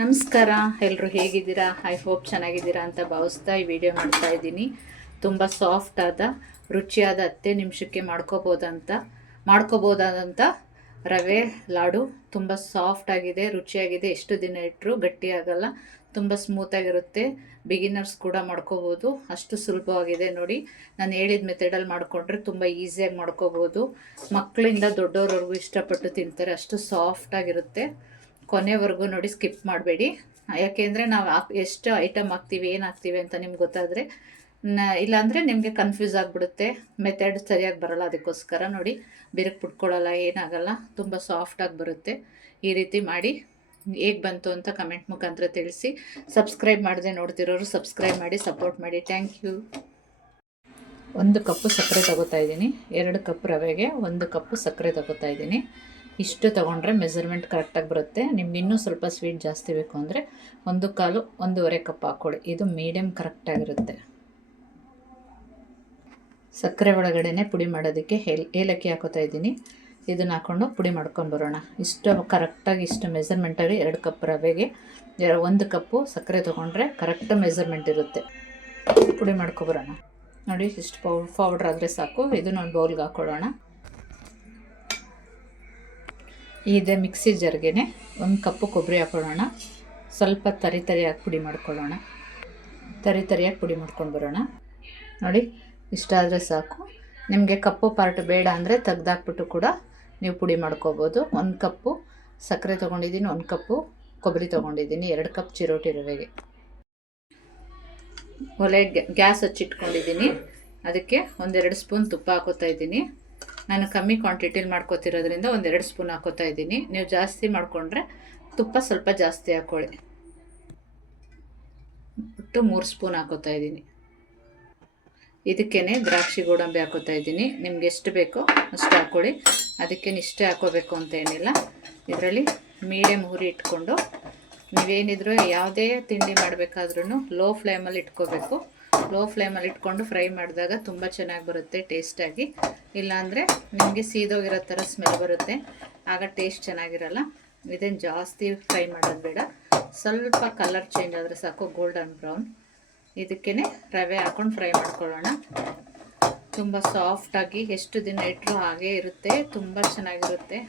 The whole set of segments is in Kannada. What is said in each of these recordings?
ನಮಸ್ಕಾರ, ಎಲ್ಲರೂ ಹೇಗಿದ್ದೀರಾ? ಐ ಹೋಪ್ ಚೆನ್ನಾಗಿದ್ದೀರಾ ಅಂತ ಭಾವಿಸ್ತಾ ಈ ವಿಡಿಯೋ ಮಾಡ್ತಾ ಇದ್ದೀನಿ. ತುಂಬ ಸಾಫ್ಟ್ ಆದ ರುಚಿಯಾದ 10 ನಿಮಿಷಕ್ಕೆ ಮಾಡ್ಕೋಬೋದಾದಂಥ ರವೆ ಲಾಡು. ತುಂಬ ಸಾಫ್ಟ್ ಆಗಿದೆ, ರುಚಿಯಾಗಿದೆ. ಎಷ್ಟು ದಿನ ಇಟ್ಟರು ಗಟ್ಟಿಯಾಗಲ್ಲ, ತುಂಬ ಸ್ಮೂತಾಗಿರುತ್ತೆ. ಬಿಗಿನರ್ಸ್ ಕೂಡ ಮಾಡ್ಕೋಬೋದು, ಅಷ್ಟು ಸುಲಭವಾಗಿದೆ. ನೋಡಿ, ನಾನು ಹೇಳಿದ ಮೆಥಡಲ್ಲಿ ಮಾಡಿಕೊಂಡ್ರೆ ತುಂಬ ಈಸಿಯಾಗಿ ಮಾಡ್ಕೋಬೋದು. ಮಕ್ಕಳಿಂದ ದೊಡ್ಡವ್ರವರೆಗೂ ಇಷ್ಟಪಟ್ಟು ತಿಂತಾರೆ, ಅಷ್ಟು ಸಾಫ್ಟಾಗಿರುತ್ತೆ. ಕೊನೆವರೆಗೂ ನೋಡಿ, ಸ್ಕಿಪ್ ಮಾಡಬೇಡಿ. ಯಾಕೆಂದರೆ ನಾವು ಎಷ್ಟು ಐಟಮ್ ಹಾಕ್ತೀವಿ, ಏನು ಹಾಕ್ತೀವಿ ಅಂತ ನಿಮ್ಗೆ ಗೊತ್ತಾದರೆ ಇಲ್ಲಾಂದರೆ ನಿಮಗೆ ಕನ್ಫ್ಯೂಸ್ ಆಗಿಬಿಡುತ್ತೆ, ಮೆಥಡ್ ಸರಿಯಾಗಿ ಬರೋಲ್ಲ. ಅದಕ್ಕೋಸ್ಕರ ನೋಡಿ, ಬಿರುಕು ಬಿಟ್ಕೊಳ್ಳಲ್ಲ, ಏನಾಗಲ್ಲ, ತುಂಬ ಸಾಫ್ಟಾಗಿ ಬರುತ್ತೆ. ಈ ರೀತಿ ಮಾಡಿ ಹೇಗೆ ಬಂತು ಅಂತ ಕಮೆಂಟ್ ಮುಖಾಂತರ ತಿಳಿಸಿ. ಸಬ್ಸ್ಕ್ರೈಬ್ ಮಾಡದೆ ನೋಡ್ತಿರೋರು ಸಬ್ಸ್ಕ್ರೈಬ್ ಮಾಡಿ, ಸಪೋರ್ಟ್ ಮಾಡಿ. Thank you. 1 ಕಪ್ಪು ಸಕ್ಕರೆ ತೊಗೋತಾ ಇದ್ದೀನಿ. 2 ಕಪ್ ರವೆಗೆ 1 ಕಪ್ಪು ಸಕ್ಕರೆ ತೊಗೋತಾ ಇದ್ದೀನಿ. ಇಷ್ಟು ತೊಗೊಂಡ್ರೆ ಮೆಜರ್ಮೆಂಟ್ ಕರೆಕ್ಟಾಗಿ ಬರುತ್ತೆ. ನಿಮ್ಗೆ ಇನ್ನೂ ಸ್ವಲ್ಪ ಸ್ವೀಟ್ ಜಾಸ್ತಿ ಬೇಕು ಅಂದರೆ 1/4 1/2 ಕಪ್ ಹಾಕ್ಕೊಳ್ಳಿ. ಇದು ಮೀಡಿಯಮ್ ಕರೆಕ್ಟಾಗಿರುತ್ತೆ. ಸಕ್ಕರೆ ಒಳಗಡೆ ಪುಡಿ ಮಾಡೋದಕ್ಕೆ ಏಲಕ್ಕಿ ಹಾಕೋತಾ ಇದ್ದೀನಿ. ಇದನ್ನು ಹಾಕ್ಕೊಂಡು ಪುಡಿ ಮಾಡ್ಕೊಂಡು ಬರೋಣ. ಇಷ್ಟು ಕರೆಕ್ಟಾಗಿ ಇಷ್ಟು ಮೆಜರ್ಮೆಂಟಾಗಿ 2 ಕಪ್ ರವೆಗೆ 1 ಕಪ್ಪು ಸಕ್ಕರೆ ತೊಗೊಂಡ್ರೆ ಕರೆಕ್ಟ್ ಮೆಜರ್ಮೆಂಟ್ ಇರುತ್ತೆ. ಪುಡಿ ಮಾಡ್ಕೊಬರೋಣ. ನೋಡಿ, ಇಷ್ಟು ಪೌಡ್ರ್ ಆದರೆ ಸಾಕು. ಇದನ್ನು ಒಂದು ಬೌಲ್ಗೆ ಹಾಕ್ಕೊಳ್ಳೋಣ. ಇದೆ ಮಿಕ್ಸಿ ಜಾರ್ಗೆ 1 ಕಪ್ಪು ಕೊಬ್ಬರಿ ಹಾಕೊಳ್ಳೋಣ. ಸ್ವಲ್ಪ ತರಿಯಾಗಿ ಪುಡಿ ಮಾಡ್ಕೊಳ್ಳೋಣ. ತರಿಯಾಗಿ ಪುಡಿ ಮಾಡ್ಕೊಂಡು ಬರೋಣ. ನೋಡಿ, ಇಷ್ಟಾದರೆ ಸಾಕು. ನಿಮಗೆ ಕಪ್ಪು ಪಾರ್ಟ್ ಬೇಡ ಅಂದರೆ ತೆಗ್ದಾಕ್ಬಿಟ್ಟು ಕೂಡ ನೀವು ಪುಡಿ ಮಾಡ್ಕೋಬೋದು. 1 ಕಪ್ಪು ಸಕ್ಕರೆ ತೊಗೊಂಡಿದ್ದೀನಿ, 1 ಕಪ್ಪು ಕೊಬ್ಬರಿ ತೊಗೊಂಡಿದ್ದೀನಿ, 2 ಕಪ್ ಚಿರೋಟಿ ರವೆಗೆ. ಒಲೆ ಗ್ಯಾಸ್ ಹಚ್ಚಿಟ್ಕೊಂಡಿದ್ದೀನಿ. ಅದಕ್ಕೆ 1-2 ಸ್ಪೂನ್ ತುಪ್ಪ ಹಾಕೋತಾ ಇದ್ದೀನಿ. ನಾನು ಕಮ್ಮಿ ಕ್ವಾಂಟಿಟಿಲಿ ಮಾಡ್ಕೋತಿರೋದ್ರಿಂದ 1-2 ಸ್ಪೂನ್ ಹಾಕೋತಾ ಇದ್ದೀನಿ. ನೀವು ಜಾಸ್ತಿ ಮಾಡಿಕೊಂಡ್ರೆ ತುಪ್ಪ ಸ್ವಲ್ಪ ಜಾಸ್ತಿ ಹಾಕ್ಕೊಳ್ಳಿ. ಬಿಟ್ಟು 3 ಸ್ಪೂನ್ ಹಾಕೋತಾ ಇದ್ದೀನಿ. ಇದಕ್ಕೇ ದ್ರಾಕ್ಷಿ ಗೋಡಂಬಿ ಹಾಕೋತಾ ಇದ್ದೀನಿ. ನಿಮ್ಗೆ ಎಷ್ಟು ಬೇಕೋ ಅಷ್ಟು ಹಾಕ್ಕೊಳ್ಳಿ. ಅದಕ್ಕೇನು ಇಷ್ಟೇ ಹಾಕೋಬೇಕು ಅಂತ ಏನಿಲ್ಲ. ಇದರಲ್ಲಿ ಮೀಡಿಯಮ್ ಉರಿ ಇಟ್ಕೊಂಡು ನೀವೇನಿದ್ರು ಯಾವುದೇ ತಿಂಡಿ ಮಾಡಬೇಕಾದ್ರೂ ಲೋ ಫ್ಲೇಮಲ್ಲಿ ಇಟ್ಕೋಬೇಕು. ಲೋ ಫ್ಲೇಮಲ್ಲಿ ಇಟ್ಕೊಂಡು ಫ್ರೈ ಮಾಡಿದಾಗ ತುಂಬ ಚೆನ್ನಾಗಿ ಬರುತ್ತೆ ಟೇಸ್ಟಾಗಿ. ಇಲ್ಲಾಂದರೆ ನಿಮಗೆ ಸೀದೋಗಿರೋ ಥರ ಸ್ಮೆಲ್ ಬರುತ್ತೆ, ಆಗ ಟೇಸ್ಟ್ ಚೆನ್ನಾಗಿರಲ್ಲ. ಇದೇನು ಜಾಸ್ತಿ ಫ್ರೈ ಮಾಡೋದು ಬೇಡ, ಸ್ವಲ್ಪ ಕಲರ್ ಚೇಂಜ್ ಆದರೆ ಸಾಕು, ಗೋಲ್ಡನ್ ಬ್ರೌನ್. ಇದಕ್ಕೇ ರವೆ ಹಾಕ್ಕೊಂಡು ಫ್ರೈ ಮಾಡ್ಕೊಳ್ಳೋಣ. ತುಂಬ ಸಾಫ್ಟಾಗಿ ಎಷ್ಟು ದಿನ ಇಟ್ಟರು ಹಾಗೇ ಇರುತ್ತೆ, ತುಂಬ ಚೆನ್ನಾಗಿರುತ್ತೆ.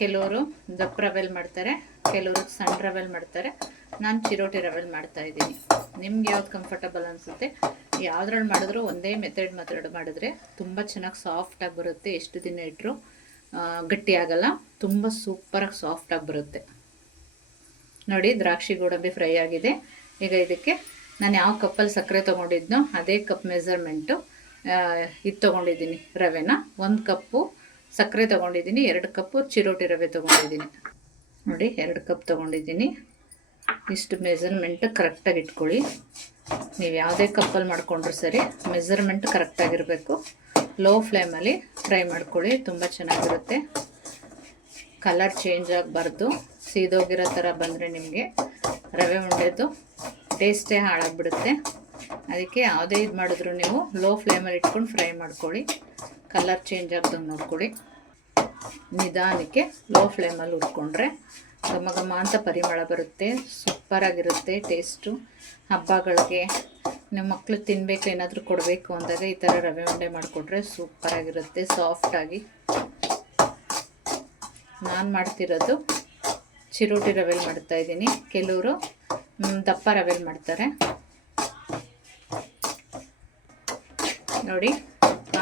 ಕೆಲವರು ದಪ್ಪ ರವೆಲ್ ಮಾಡ್ತಾರೆ, ಕೆಲವರು ಸಣ್ಣ ರವೆಲ್ ಮಾಡ್ತಾರೆ. ನಾನು ಚಿರೋಟಿ ರವೆಲ್ ಮಾಡ್ತಾಯಿದ್ದೀನಿ. ನಿಮ್ಗೆ ಯಾವ್ದು ಕಂಫರ್ಟಬಲ್ ಅನಿಸುತ್ತೆ ಯಾವುದ್ರಲ್ಲಿ ಮಾಡಿದ್ರು ಒಂದೇ ಮೆಥಡ್ ಮಾಡಿದ್ರೆ ತುಂಬ ಚೆನ್ನಾಗಿ ಸಾಫ್ಟಾಗಿ ಬರುತ್ತೆ. ಎಷ್ಟು ದಿನ ಇಟ್ಟರು ಗಟ್ಟಿಯಾಗಲ್ಲ, ತುಂಬ ಸೂಪರಾಗಿ ಸಾಫ್ಟಾಗಿ ಬರುತ್ತೆ. ನೋಡಿ, ದ್ರಾಕ್ಷಿ ಗೋಡಂಬಿ ಫ್ರೈ ಆಗಿದೆ. ಈಗ ಇದಕ್ಕೆ ನಾನು ಯಾವ ಕಪ್ಪಲ್ಲಿ ಸಕ್ಕರೆ ತೊಗೊಂಡಿದ್ನೋ ಅದೇ ಕಪ್ ಮೆಜರ್ಮೆಂಟು ಇದು ತೊಗೊಂಡಿದ್ದೀನಿ. ರವೆನ 1 ಕಪ್ಪು ಸಕ್ಕರೆ ತೊಗೊಂಡಿದ್ದೀನಿ, 2 ಕಪ್ಪು ಚಿರೋಟಿ ರವೆ ತೊಗೊಂಡಿದ್ದೀನಿ. ನೋಡಿ, 2 ಕಪ್ ತೊಗೊಂಡಿದ್ದೀನಿ. ಇಷ್ಟು ಮೆಜರ್ಮೆಂಟ್ ಕರೆಕ್ಟಾಗಿ ಇಟ್ಕೊಳ್ಳಿ. ನೀವು ಯಾವುದೇ ಕಪ್ಪಲ್ಲಿ ಮಾಡಿಕೊಂಡ್ರೂ ಸರಿ, ಮೆಜರ್ಮೆಂಟ್ ಕರೆಕ್ಟಾಗಿರಬೇಕು. ಲೋ ಫ್ಲೇಮಲ್ಲಿ ಫ್ರೈ ಮಾಡ್ಕೊಳ್ಳಿ, ತುಂಬ ಚೆನ್ನಾಗಿರುತ್ತೆ. ಕಲರ್ ಚೇಂಜ್ ಆಗಬಾರ್ದು, ಸೀದೋಗಿರೋ ಥರ ಬಂದರೆ ನಿಮಗೆ ರವೆ ಉಂಡೆದು ಟೇಸ್ಟೇ ಹಾಳಾಗಿಬಿಡುತ್ತೆ. ಅದಕ್ಕೆ ಯಾವುದೇ ಇದು ಮಾಡಿದ್ರು ನೀವು ಲೋ ಫ್ಲೇಮಲ್ಲಿ ಇಟ್ಕೊಂಡು ಫ್ರೈ ಮಾಡ್ಕೊಳ್ಳಿ. ಕಲರ್ ಚೇಂಜ್ ಆಗ್ದಂಗೆ ನೋಡ್ಕೊಳ್ಳಿ. ನಿಧಾನಕ್ಕೆ ಲೋ ಫ್ಲೇಮಲ್ಲಿ ಉಟ್ಕೊಂಡ್ರೆ ಘಮ ಘಮ ಅಂತ ಪರಿಮಳ ಬರುತ್ತೆ, ಸೂಪರಾಗಿರುತ್ತೆ ಟೇಸ್ಟು. ಹಬ್ಬಗಳಿಗೆ ನಿಮ್ಮ ಮಕ್ಕಳು ತಿನ್ನಬೇಕು, ಏನಾದರೂ ಕೊಡಬೇಕು ಅಂದಾಗ ಈ ಥರ ರವೆ ಉಂಡೆ ಮಾಡಿಕೊಟ್ರೆ ಸೂಪರಾಗಿರುತ್ತೆ, ಸಾಫ್ಟಾಗಿ. ನಾನು ಮಾಡ್ತಿರೋದು ಚಿರೋಟಿ ರವೆಲ್ ಮಾಡ್ತಾಯಿದ್ದೀನಿ. ಕೆಲವರು ದಪ್ಪ ರವೆಲ್ ಮಾಡ್ತಾರೆ. ನೋಡಿ,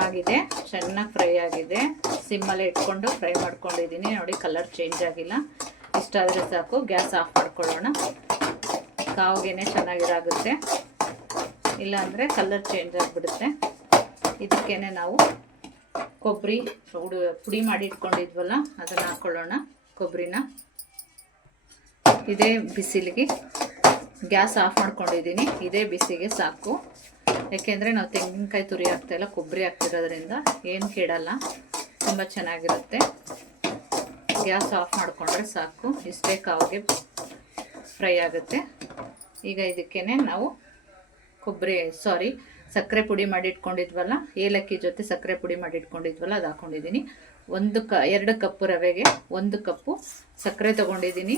ಆಗಿದೆ, ಚೆನ್ನಾಗಿ ಫ್ರೈ ಆಗಿದೆ. ಸಿಮ್ಮಲ್ಲೇ ಇಟ್ಕೊಂಡು ಫ್ರೈ ಮಾಡ್ಕೊಂಡಿದ್ದೀನಿ. ನೋಡಿ, ಕಲರ್ ಚೇಂಜ್ ಆಗಿಲ್ಲ. ಇಷ್ಟಾದರೆ ಸಾಕು. ಗ್ಯಾಸ್ ಆಫ್ ಮಾಡ್ಕೊಳ್ಳೋಣ. ಕಾವಿಗೆ ಚೆನ್ನಾಗಿರಾಗುತ್ತೆ, ಇಲ್ಲಾಂದರೆ ಕಲರ್ ಚೇಂಜ್ ಆಗಿಬಿಡುತ್ತೆ. ಇದಕ್ಕೇ ನಾವು ಕೊಬ್ಬರಿ ಪುಡಿ ಮಾಡಿ ಇಟ್ಕೊಂಡಿದ್ವಲ್ಲ ಅದನ್ನು ಹಾಕ್ಕೊಳ್ಳೋಣ. ಕೊಬ್ಬರಿನ ಇದೇ ಬಿಸಿಲಿಗೆ ಗ್ಯಾಸ್ ಆಫ್ ಮಾಡ್ಕೊಂಡಿದ್ದೀನಿ. ಇದೇ ಬಿಸಿಗೆ ಸಾಕು. ಯಾಕೆಂದರೆ ನಾವು ತೆಂಗಿನಕಾಯಿ ತುರಿ ಹಾಕ್ತಾಯಿಲ್ಲ, ಕೊಬ್ಬರಿ ಹಾಕ್ತಿರೋದ್ರಿಂದ ಏನು ಕೆಡಲ್ಲ, ತುಂಬ ಚೆನ್ನಾಗಿರುತ್ತೆ. ಗ್ಯಾಸ್ ಆಫ್ ಮಾಡಿಕೊಂಡ್ರೆ ಸಾಕು. ಇಷ್ಟೇ ಕಾವಿಗೆ ಫ್ರೈ ಆಗುತ್ತೆ. ಈಗ ಇದಕ್ಕೇ ನಾವು ಸಕ್ಕರೆ ಪುಡಿ ಮಾಡಿ ಇಟ್ಕೊಂಡಿದ್ವಲ್ಲ, ಏಲಕ್ಕಿ ಜೊತೆ ಸಕ್ಕರೆ ಪುಡಿ ಮಾಡಿ ಇಟ್ಕೊಂಡಿದ್ವಲ್ಲ ಅದು ಹಾಕ್ಕೊಂಡಿದ್ದೀನಿ. 2 ಕಪ್ಪು ರವೆಗೆ 1 ಕಪ್ಪು ಸಕ್ಕರೆ ತೊಗೊಂಡಿದ್ದೀನಿ,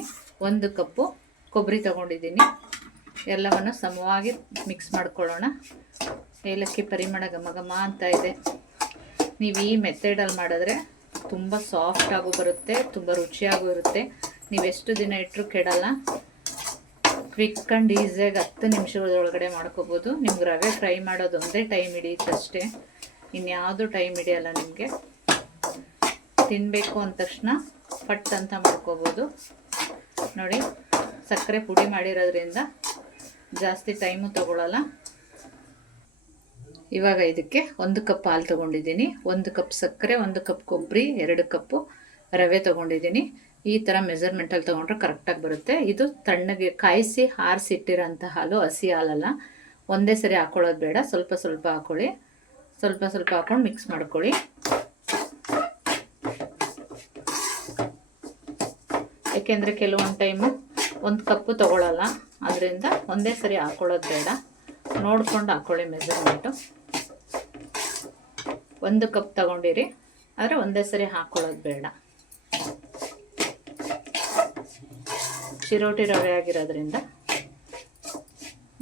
1 ಕಪ್ಪು ಕೊಬ್ಬರಿ ತೊಗೊಂಡಿದ್ದೀನಿ. ಎಲ್ಲವನ್ನು ಸಮವಾಗಿ ಮಿಕ್ಸ್ ಮಾಡ್ಕೊಳ್ಳೋಣ. ಏಲಕ್ಕಿ ಪರಿಮಳ ಘಮ ಘಮ ಅಂತ ಇದೆ. ನೀವು ಈ ಮೆಥಡಲ್ಲಿ ಮಾಡಿದ್ರೆ ತುಂಬ ಸಾಫ್ಟಾಗೂ ಬರುತ್ತೆ, ತುಂಬ ರುಚಿಯಾಗೂ ಇರುತ್ತೆ. ನೀವೆಷ್ಟು ದಿನ ಇಟ್ಟರು ಕೆಡಲ್ಲ. ಕ್ವಿಕ್ ಆ್ಯಂಡ್ ಈಸಿಯಾಗಿ 10 ನಿಮಿಷದೊಳಗಡೆ ಮಾಡ್ಕೋಬೋದು. ನಿಮ್ಗೆ ರವೆ ಫ್ರೈ ಮಾಡೋದು ಒಂದೇ ಟೈಮ್ ಹಿಡಿಯುತ್ತೆ ಅಷ್ಟೇ, ಇನ್ಯಾವುದು ಟೈಮ್ ಹಿಡಿಯಲ್ಲ. ನಿಮಗೆ ತಿನ್ನಬೇಕು ಅಂದ ತಕ್ಷಣ ಪಟ್ ಅಂತ ಮಾಡ್ಕೋಬೋದು. ನೋಡಿ, ಸಕ್ಕರೆ ಪುಡಿ ಮಾಡಿರೋದ್ರಿಂದ ಜಾಸ್ತಿ ಟೈಮು ತಗೊಳ್ಳಲ್ಲ. ಇವಾಗ ಇದಕ್ಕೆ 1 ಕಪ್ ಹಾಲು ತೊಗೊಂಡಿದ್ದೀನಿ, 1 ಕಪ್ ಸಕ್ಕರೆ, 1 ಕಪ್ ಕೊಬ್ಬರಿ, 2 ಕಪ್ಪು ರವೆ ತೊಗೊಂಡಿದ್ದೀನಿ. ಈ ಥರ ಮೆಜರ್ಮೆಂಟಲ್ಲಿ ತೊಗೊಂಡ್ರೆ ಕರೆಕ್ಟಾಗಿ ಬರುತ್ತೆ. ಇದು ತಣ್ಣಗೆ ಕಾಯಿಸಿ ಆರಿಸಿಟ್ಟಿರೋಂಥ ಹಾಲು, ಹಸಿ ಹಾಲಲ್ಲ. ಒಂದೇ ಸರಿ ಹಾಕ್ಕೊಳ್ಳೋದು ಬೇಡ, ಸ್ವಲ್ಪ ಸ್ವಲ್ಪ ಹಾಕ್ಕೊಳ್ಳಿ. ಸ್ವಲ್ಪ ಸ್ವಲ್ಪ ಹಾಕ್ಕೊಂಡು ಮಿಕ್ಸ್ ಮಾಡ್ಕೊಳ್ಳಿ. ಏಕೆಂದರೆ ಕೆಲವೊಂದು ಟೈಮು 1 ಕಪ್ಪು ತೊಗೊಳ್ಳಲ್ಲ, ಅದರಿಂದ ಒಂದೇ ಸರಿ ಹಾಕ್ಕೊಳ್ಳೋದು ಬೇಡ, ನೋಡ್ಕೊಂಡು ಹಾಕ್ಕೊಳ್ಳಿ ಮೆಜರ್ಮೆಂಟು. 1 ಕಪ್ ತೊಗೊಂಡಿರಿ, ಆದರೆ ಒಂದೇ ಸರಿ ಹಾಕ್ಕೊಳ್ಳೋದು ಬೇಡ. ಚಿರೋಟಿ ರವೆ ಆಗಿರೋದ್ರಿಂದ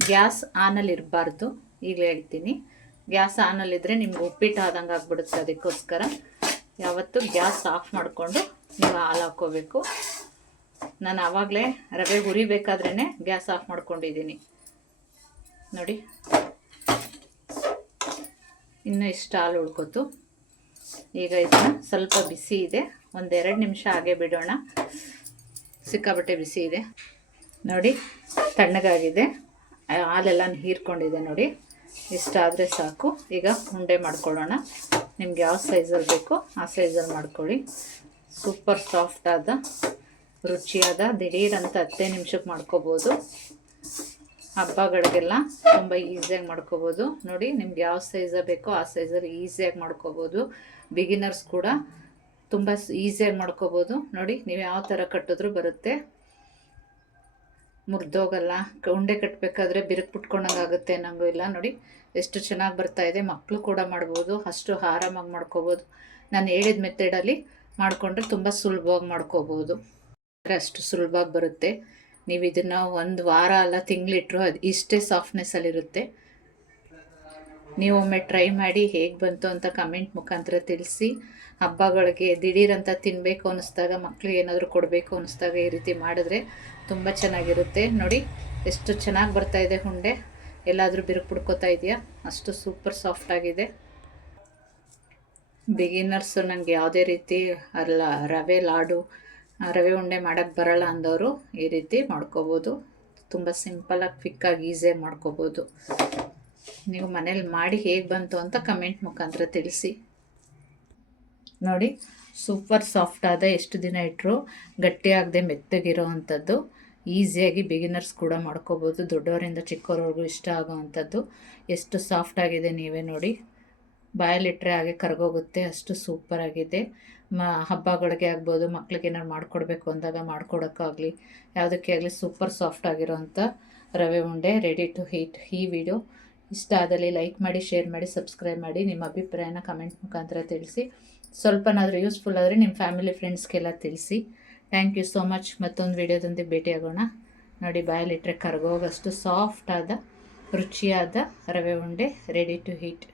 ಗ್ಯಾಸ್ ಆನಲ್ಲಿ ಇರಬಾರ್ದು. ಈಗಲೇ ಹೇಳ್ತೀನಿ, ಗ್ಯಾಸ್ ಆನಲ್ಲಿದ್ದರೆ ನಿಮ್ಗೆ ಉಪ್ಪಿಟ್ಟು ಆದಂಗೆ ಆಗಿಬಿಡುತ್ತೆ. ಅದಕ್ಕೋಸ್ಕರ ಯಾವತ್ತೂ ಗ್ಯಾಸ್ ಆಫ್ ಮಾಡಿಕೊಂಡು ನೀವು ಹಾಲು ಹಾಕ್ಕೋಬೇಕು. ನಾನು ಆವಾಗಲೇ ರವೆ ಹುರಿಬೇಕಾದ್ರೇ ಗ್ಯಾಸ್ ಆಫ್ ಮಾಡ್ಕೊಂಡಿದ್ದೀನಿ. ನೋಡಿ, ಇನ್ನೂ ಇಷ್ಟು ಹಾಲು ಉಳ್ಕೊತು. ಈಗ ಇದನ್ನು ಸ್ವಲ್ಪ ಬಿಸಿ ಇದೆ, 1-2 ನಿಮಿಷ ಹಾಗೆ ಬಿಡೋಣ. ಸಿಕ್ಕಾಬಟ್ಟೆ ಬಿಸಿ ಇದೆ. ನೋಡಿ, ತಣ್ಣಗಾಗಿದೆ, ಹಾಲೆಲ್ಲ ಹೀರ್ಕೊಂಡಿದೆ. ನೋಡಿ, ಇಷ್ಟಾದರೆ ಸಾಕು. ಈಗ ಉಂಡೆ ಮಾಡ್ಕೊಳ್ಳೋಣ. ನಿಮ್ಗೆ ಯಾವ ಸೈಜಲ್ಲಿ ಬೇಕೋ ಆ ಸೈಜಲ್ಲಿ ಮಾಡ್ಕೊಳ್ಳಿ. ಸೂಪರ್ ಸಾಫ್ಟಾದ ರುಚಿಯಾದ ದಿಢೀರಂತ 10 ನಿಮಿಷಕ್ಕೆ ಮಾಡ್ಕೋಬೋದು. ಹಬ್ಬಗಳಿಗೆಲ್ಲ ತುಂಬ ಈಸಿಯಾಗಿ ಮಾಡ್ಕೋಬೋದು. ನೋಡಿ, ನಿಮ್ಗೆ ಯಾವ ಸೈಜ ಬೇಕೋ ಆ ಸೈಜಲ್ಲಿ ಈಸಿಯಾಗಿ ಮಾಡ್ಕೋಬೋದು. ಬಿಗಿನರ್ಸ್ ಕೂಡ ತುಂಬ ಈಸಿಯಾಗಿ ಮಾಡ್ಕೋಬೋದು. ನೋಡಿ, ನೀವು ಯಾವ ಥರ ಕಟ್ಟಿದ್ರೂ ಬರುತ್ತೆ, ಮುರಿದೋಗಲ್ಲ. ಉಂಡೆ ಕಟ್ಟಬೇಕಾದ್ರೆ ಬಿರುಕು ಬಿಟ್ಕೊಂಡಂಗೆ ಆಗುತ್ತೆ ಅನ್ನೋಂಗೂ ಇಲ್ಲ. ನೋಡಿ, ಎಷ್ಟು ಚೆನ್ನಾಗಿ ಬರ್ತಾಯಿದೆ. ಮಕ್ಕಳು ಕೂಡ ಮಾಡ್ಬೋದು, ಅಷ್ಟು ಆರಾಮಾಗಿ ಮಾಡ್ಕೋಬೋದು. ನಾನು ಹೇಳಿದ ಮೆಥಡಲ್ಲಿ ಮಾಡಿಕೊಂಡ್ರೆ ತುಂಬ ಸುಲಭವಾಗಿ ಮಾಡ್ಕೋಬೋದು. ಅಷ್ಟು ಸುಲಭವಾಗಿ ಬರುತ್ತೆ. ನೀವು ಇದನ್ನು 1 ವಾರ ಅಲ್ಲ ತಿಂಗಳಿಟ್ರು ಅದು ಇಷ್ಟೇ ಸಾಫ್ಟ್ನೆಸ್ಸಲ್ಲಿರುತ್ತೆ. ನೀವೊಮ್ಮೆ ಟ್ರೈ ಮಾಡಿ ಹೇಗೆ ಬಂತು ಅಂತ ಕಮೆಂಟ್ ಮುಖಾಂತರ ತಿಳಿಸಿ. ಹಬ್ಬಗಳಿಗೆ ದಿಢೀರಂತ ತಿನ್ನಬೇಕು ಅನ್ನಿಸ್ದಾಗ, ಮಕ್ಕಳಿಗೆ ಏನಾದರೂ ಕೊಡಬೇಕು ಅನ್ನಿಸ್ದಾಗ ಈ ರೀತಿ ಮಾಡಿದ್ರೆ ತುಂಬ ಚೆನ್ನಾಗಿರುತ್ತೆ. ನೋಡಿ, ಎಷ್ಟು ಚೆನ್ನಾಗಿ ಬರ್ತಾಯಿದೆ ಉಂಡೆ. ಎಲ್ಲಾದರೂ ಬಿರುಕು ಬಿಡ್ಕೋತಾ ಇದೆಯಾ? ಅಷ್ಟು ಸೂಪರ್ ಸಾಫ್ಟಾಗಿದೆ. ಬಿಗಿನರ್ಸು ನನಗೆ ಯಾವುದೇ ರೀತಿ ಅಲ್ಲ ರವೆ ಲಾಡು, ರವೆ ಉಂಡೆ ಮಾಡೋಕ್ಕೆ ಬರಲ್ಲ ಅಂದವರು ಈ ರೀತಿ ಮಾಡ್ಕೋಬೋದು. ತುಂಬ ಸಿಂಪಲಾಗಿ ಕ್ವಿಕ್ಕಾಗಿ ಈಸಿಯಾಗಿ ಮಾಡ್ಕೋಬೋದು. ನೀವು ಮನೇಲಿ ಮಾಡಿ ಹೇಗೆ ಬಂತು ಅಂತ ಕಮೆಂಟ್ ಮುಖಾಂತರ ತಿಳಿಸಿ. ನೋಡಿ, ಸೂಪರ್ ಸಾಫ್ಟಾದ, ಎಷ್ಟು ದಿನ ಇಟ್ಟರು ಗಟ್ಟಿಯಾಗದೆ ಮೆತ್ತಗಿರೋ ಅಂಥದ್ದು. ಈಸಿಯಾಗಿ ಬಿಗಿನರ್ಸ್ ಕೂಡ ಮಾಡ್ಕೋಬೋದು. ದೊಡ್ಡವರಿಂದ ಚಿಕ್ಕವರವರೆಗೂ ಇಷ್ಟ ಆಗೋವಂಥದ್ದು. ಎಷ್ಟು ಸಾಫ್ಟಾಗಿದೆ ನೀವೇ ನೋಡಿ. ಬಾಯಲ್ಲಿಟ್ಟರೆ ಹಾಗೆ ಕರಗೋಗುತ್ತೆ, ಅಷ್ಟು ಸೂಪರಾಗಿದೆ. ಹಬ್ಬಗಳಿಗೆ ಆಗ್ಬೋದು, ಮಕ್ಳಿಗೆ ಏನಾದ್ರು ಮಾಡಿಕೊಡ್ಬೇಕು ಅಂದಾಗ ಮಾಡ್ಕೊಡೋಕ್ಕಾಗಲಿ, ಯಾವುದಕ್ಕೆ ಆಗಲಿ ಸೂಪರ್ ಸಾಫ್ಟಾಗಿರೋಂಥ ರವೆ ಉಂಡೆ ರೆಡಿ ಟು ಹೀಟ್. ಈ ವಿಡಿಯೋ ಇಷ್ಟ ಆದಲ್ಲಿ ಲೈಕ್ ಮಾಡಿ, ಶೇರ್ ಮಾಡಿ, ಸಬ್ಸ್ಕ್ರೈಬ್ ಮಾಡಿ. ನಿಮ್ಮ ಅಭಿಪ್ರಾಯನ ಕಮೆಂಟ್ ಮುಖಾಂತರ ತಿಳಿಸಿ. ಸ್ವಲ್ಪನಾದರೂ ಯೂಸ್ಫುಲ್ ಆದರೆ ನಿಮ್ಮ ಫ್ಯಾಮಿಲಿ ಫ್ರೆಂಡ್ಸ್ಗೆಲ್ಲ ತಿಳಿಸಿ. Thank you so much. ಮತ್ತೊಂದು ವಿಡಿಯೋದೊಂದಿಗೆ ಭೇಟಿಯಾಗೋಣ. ನೋಡಿ, ಬಾಯಲ್ಲಿಟ್ಟರೆ ಕರಗೋಗಷ್ಟು ಸಾಫ್ಟಾದ ರುಚಿಯಾದ ರವೆ ಉಂಡೆ ರೆಡಿ ಟು ಹೀಟ್.